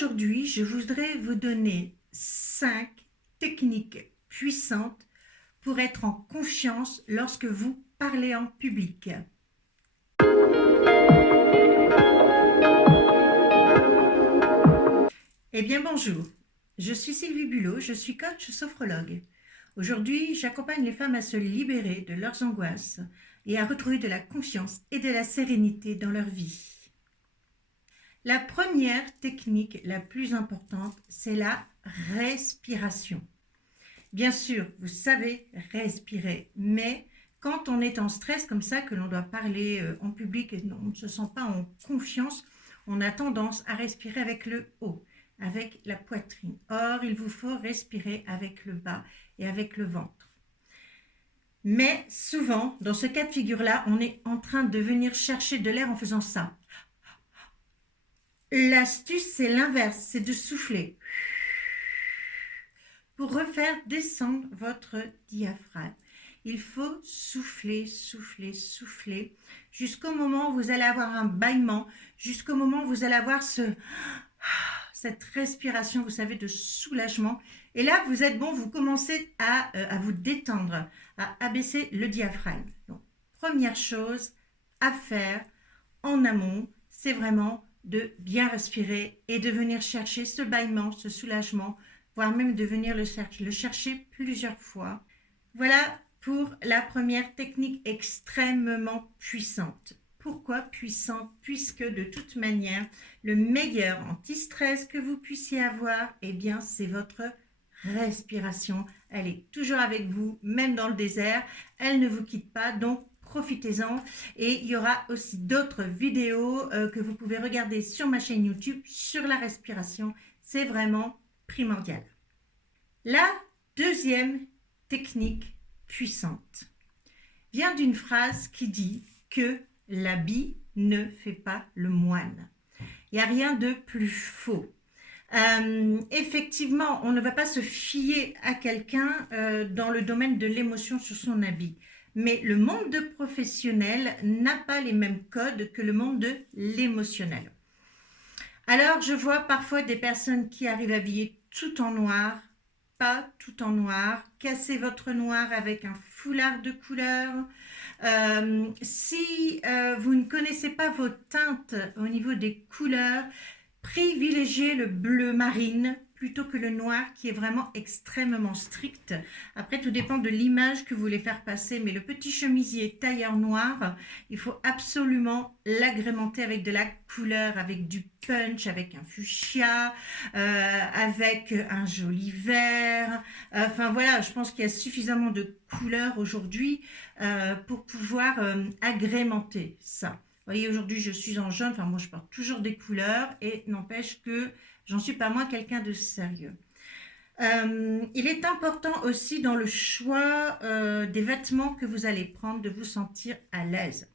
Aujourd'hui, je voudrais vous donner 5 techniques puissantes pour être en confiance lorsque vous parlez en public. Eh bien bonjour, je suis Sylvie Bulot, je suis coach sophrologue. Aujourd'hui, j'accompagne les femmes à se libérer de leurs angoisses et à retrouver de la confiance et de la sérénité dans leur vie. La première technique la plus importante, c'est la respiration. Bien sûr, vous savez respirer, mais quand on est en stress comme ça, que l'on doit parler en public et on ne se sent pas en confiance, on a tendance à respirer avec le haut, avec la poitrine. Or, il vous faut respirer avec le bas et avec le ventre. Mais souvent, dans ce cas de figure-là, on est en train de venir chercher de l'air en faisant ça. L'astuce, c'est l'inverse, c'est de souffler pour refaire descendre votre diaphragme. Il faut souffler, souffler, souffler jusqu'au moment où vous allez avoir un bâillement, jusqu'au moment où vous allez avoir cette respiration, vous savez, de soulagement. Et là, vous êtes bon, vous commencez à vous détendre, à abaisser le diaphragme. Donc, première chose à faire en amont, c'est vraiment de bien respirer et de venir chercher ce bâillement, ce soulagement, voire même de venir le chercher plusieurs fois. Voilà pour la première technique extrêmement puissante. Pourquoi puissante? Puisque de toute manière, le meilleur anti-stress que vous puissiez avoir, eh bien, c'est votre respiration. Elle est toujours avec vous, même dans le désert. Elle ne vous quitte pas, donc profitez-en. Et il y aura aussi d'autres vidéos que vous pouvez regarder sur ma chaîne YouTube sur la respiration. C'est vraiment primordial. La deuxième technique puissante vient d'une phrase qui dit que l'habit ne fait pas le moine. Il n'y a rien de plus faux. Effectivement, on ne va pas se fier à quelqu'un dans le domaine de l'émotion sur son habit. Mais le monde de professionnel n'a pas les mêmes codes que le monde de l'émotionnel. Alors, je vois parfois des personnes qui arrivent habillées tout en noir, pas tout en noir. Cassez votre noir avec un foulard de couleur. Si vous ne connaissez pas vos teintes au niveau des couleurs, privilégiez le bleu marine plutôt que le noir qui est vraiment extrêmement strict. Après, tout dépend de l'image que vous voulez faire passer, mais le petit chemisier tailleur noir, il faut absolument l'agrémenter avec de la couleur, avec du punch, avec un fuchsia, avec un joli vert. Enfin voilà, je pense qu'il y a suffisamment de couleurs aujourd'hui pour pouvoir agrémenter ça. Vous voyez, aujourd'hui, je suis en jaune. Enfin, moi, je porte toujours des couleurs et n'empêche que j'en suis pas moins quelqu'un de sérieux. Il est important aussi dans le choix des vêtements que vous allez prendre de vous sentir à l'aise.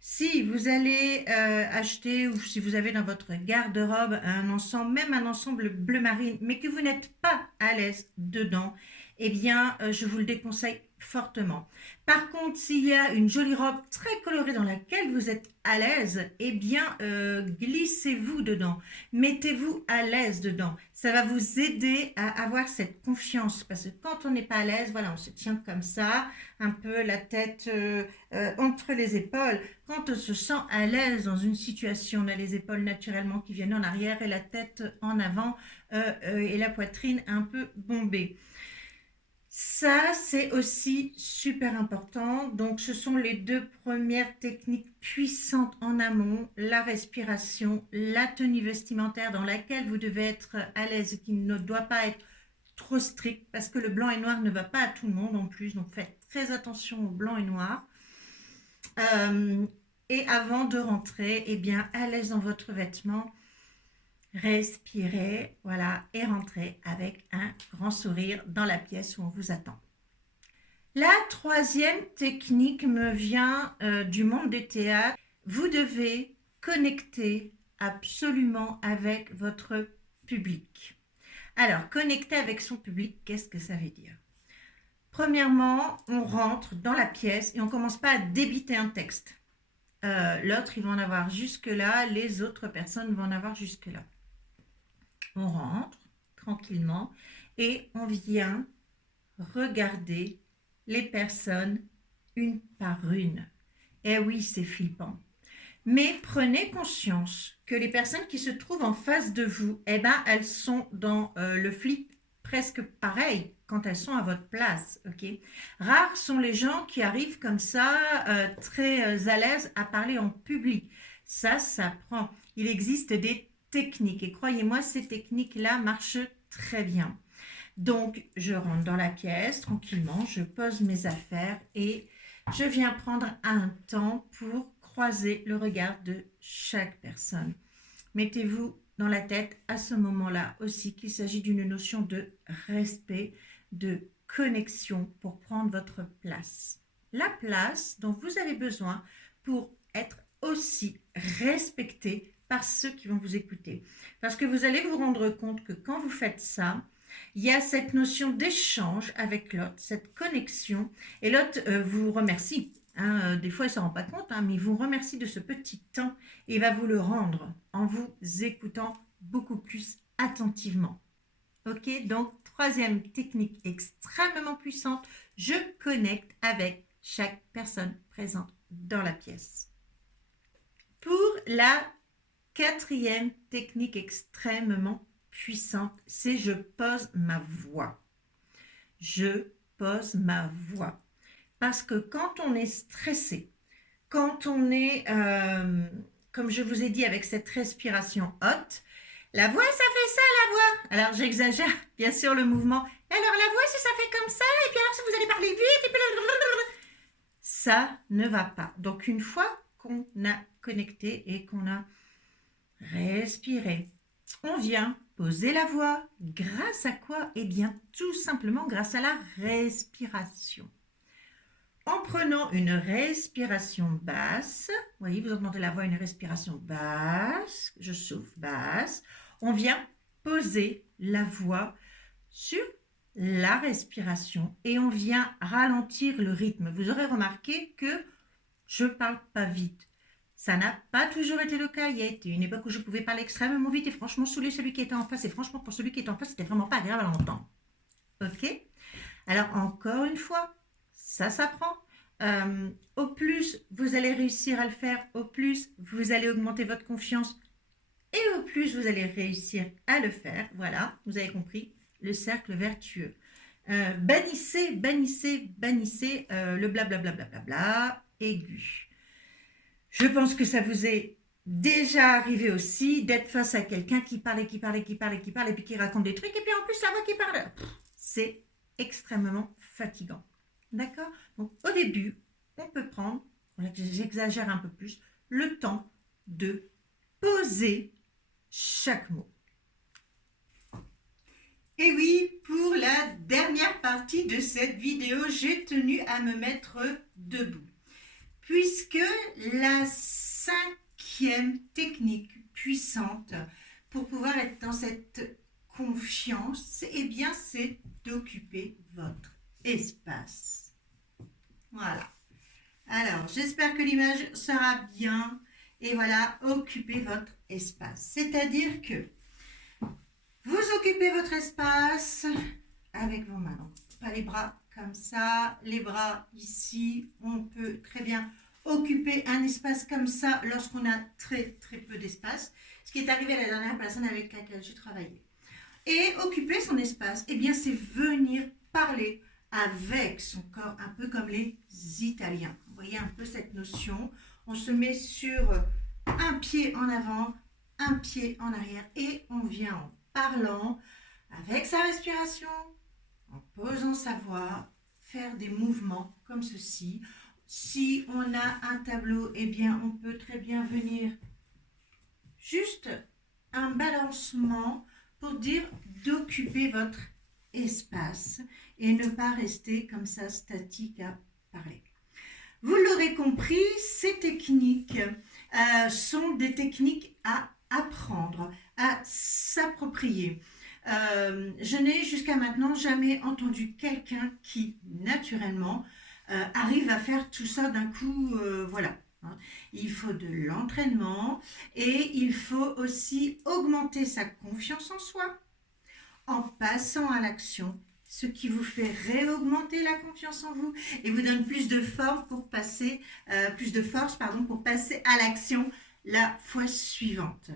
Si vous allez acheter ou si vous avez dans votre garde-robe un ensemble, même un ensemble bleu marine, mais que vous n'êtes pas à l'aise dedans, eh bien, je vous le déconseille fortement. Par contre, s'il y a une jolie robe très colorée dans laquelle vous êtes à l'aise, eh bien, glissez-vous dedans. Mettez-vous à l'aise dedans. Ça va vous aider à avoir cette confiance. Parce que quand on n'est pas à l'aise, voilà, on se tient comme ça, un peu la tête entre les épaules. Quand on se sent à l'aise dans une situation, on a les épaules naturellement qui viennent en arrière et la tête en avant et la poitrine un peu bombée. Ça, c'est aussi super important. Donc, ce sont les deux premières techniques puissantes en amont, la respiration, la tenue vestimentaire dans laquelle vous devez être à l'aise, qui ne doit pas être trop strict parce que le blanc et noir ne va pas à tout le monde en plus. Donc, faites très attention au blanc et noir. Et avant de rentrer, eh bien, à l'aise dans votre vêtement, respirez, voilà, et rentrez avec un grand sourire dans la pièce où on vous attend. La troisième technique me vient du monde des théâtres. Vous devez connecter absolument avec votre public. Alors, connecter avec son public, qu'est-ce que ça veut dire? Premièrement, on rentre dans la pièce et on ne commence pas à débiter un texte. L'autre, il va en avoir jusque-là, les autres personnes vont en avoir jusque-là. On rentre tranquillement et on vient regarder les personnes une par une. Eh oui, c'est flippant. Mais prenez conscience que les personnes qui se trouvent en face de vous, eh ben, elles sont dans le flip presque pareil quand elles sont à votre place, ok? Rares sont les gens qui arrivent comme ça, très à l'aise à parler en public. Ça prend. Il existe des techniques et croyez-moi, ces techniques-là marchent très bien. Donc, je rentre dans la pièce tranquillement, je pose mes affaires et je viens prendre un temps pour croiser le regard de chaque personne. Mettez-vous dans la tête à ce moment-là aussi qu'il s'agit d'une notion de respect, de connexion pour prendre votre place. La place dont vous avez besoin pour être aussi respecté par ceux qui vont vous écouter. Parce que vous allez vous rendre compte que quand vous faites ça, il y a cette notion d'échange avec l'autre, cette connexion, et l'autre vous remercie. Hein, des fois, il ne s'en rend pas compte, hein, mais il vous remercie de ce petit temps et il va vous le rendre en vous écoutant beaucoup plus attentivement. Ok, donc troisième technique extrêmement puissante, je connecte avec chaque personne présente dans la pièce. Pour la quatrième technique extrêmement puissante, c'est je pose ma voix. Je pose ma voix. Parce que quand on est stressé, quand on est, comme je vous ai dit, avec cette respiration haute, la voix, ça fait ça, la voix. Alors, j'exagère, bien sûr, le mouvement. Et alors, la voix, si ça fait comme ça, et puis alors, si vous allez parler vite, et puis ça ne va pas. Donc, une fois qu'on a connecté et qu'on a respiré, on vient poser la voix. Grâce à quoi? Eh bien, tout simplement grâce à la respiration. En prenant une respiration basse, vous voyez, vous entendez la voix, une respiration basse, je souffle basse, on vient poser la voix sur la respiration et on vient ralentir le rythme. Vous aurez remarqué que je ne parle pas vite. Ça n'a pas toujours été le cas. Il y a été une époque où je pouvais parler extrêmement vite et franchement saouler celui qui était en face. Et franchement, pour celui qui était en face, c'était vraiment pas agréable à l'entendre. Ok? Alors, encore une fois, ça s'apprend. Au plus vous allez réussir à le faire, au plus vous allez augmenter votre confiance et au plus vous allez réussir à le faire. Voilà, vous avez compris, le cercle vertueux. Bannissez le blablabla aigu. Je pense que ça vous est déjà arrivé aussi d'être face à quelqu'un qui parle et puis qui raconte des trucs et puis en plus la voix qui parle. C'est extrêmement fatigant. D'accord? Donc au début, on peut prendre, j'exagère un peu plus, le temps de poser chaque mot. Et oui, pour la dernière partie de cette vidéo, j'ai tenu à me mettre debout. Puisque la cinquième technique puissante pour pouvoir être dans cette confiance, eh bien, c'est d'occuper votre espace. Voilà. Alors, j'espère que l'image sera bien. Et voilà, occupez votre espace. C'est-à-dire que vous occupez votre espace avec vos mains. Donc, pas les bras comme ça, les bras ici. On peut très bien occuper un espace comme ça lorsqu'on a très peu d'espace. Ce qui est arrivé à la dernière personne avec laquelle j'ai travaillé. Et occuper son espace, eh bien, c'est venir parler avec son corps, un peu comme les Italiens. Vous voyez un peu cette notion. On se met sur un pied en avant, un pied en arrière et on vient en parlant avec sa respiration, en posant sa voix, faire des mouvements comme ceci. Si on a un tableau, eh bien, on peut très bien venir juste un balancement pour dire d'occuper votre espace et ne pas rester comme ça statique à parler. Vous l'aurez compris, ces techniques sont des techniques à apprendre, à s'approprier. Je n'ai jusqu'à maintenant jamais entendu quelqu'un qui, naturellement, arrive à faire tout ça d'un coup, voilà. hein. Il faut de l'entraînement et il faut aussi augmenter sa confiance en soi en passant à l'action, ce qui vous fait réaugmenter la confiance en vous et vous donne plus de force pour passer, pour passer à l'action la fois suivante.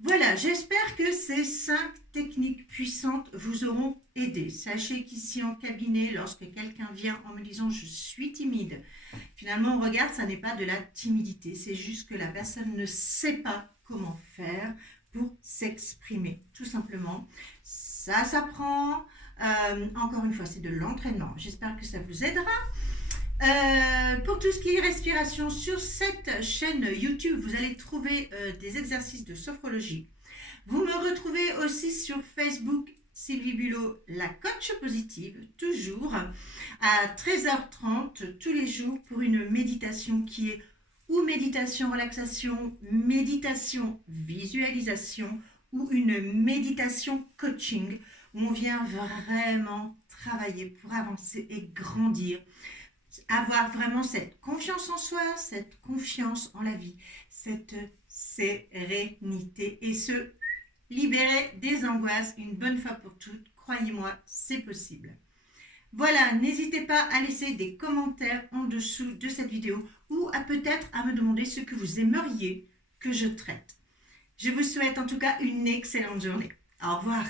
Voilà, j'espère que ces 5 techniques puissantes vous auront aidé. Sachez qu'ici en cabinet, lorsque quelqu'un vient en me disant « je suis timide », finalement on regarde, ça n'est pas de la timidité, c'est juste que la personne ne sait pas comment faire pour s'exprimer, tout simplement. Ça s'apprend. Encore une fois, c'est de l'entraînement. J'espère que ça vous aidera. Pour tout ce qui est respiration, sur cette chaîne YouTube, vous allez trouver des exercices de sophrologie. Vous me retrouvez aussi sur Facebook, Sylvie Bulot, la coach positive, toujours à 13h30 tous les jours pour une méditation qui est ou méditation relaxation, méditation visualisation ou une méditation coaching où on vient vraiment travailler pour avancer et grandir. Avoir vraiment cette confiance en soi, cette confiance en la vie, cette sérénité et se libérer des angoisses une bonne fois pour toutes. Croyez-moi, c'est possible. Voilà, n'hésitez pas à laisser des commentaires en dessous de cette vidéo ou à peut-être à me demander ce que vous aimeriez que je traite. Je vous souhaite en tout cas une excellente journée. Au revoir.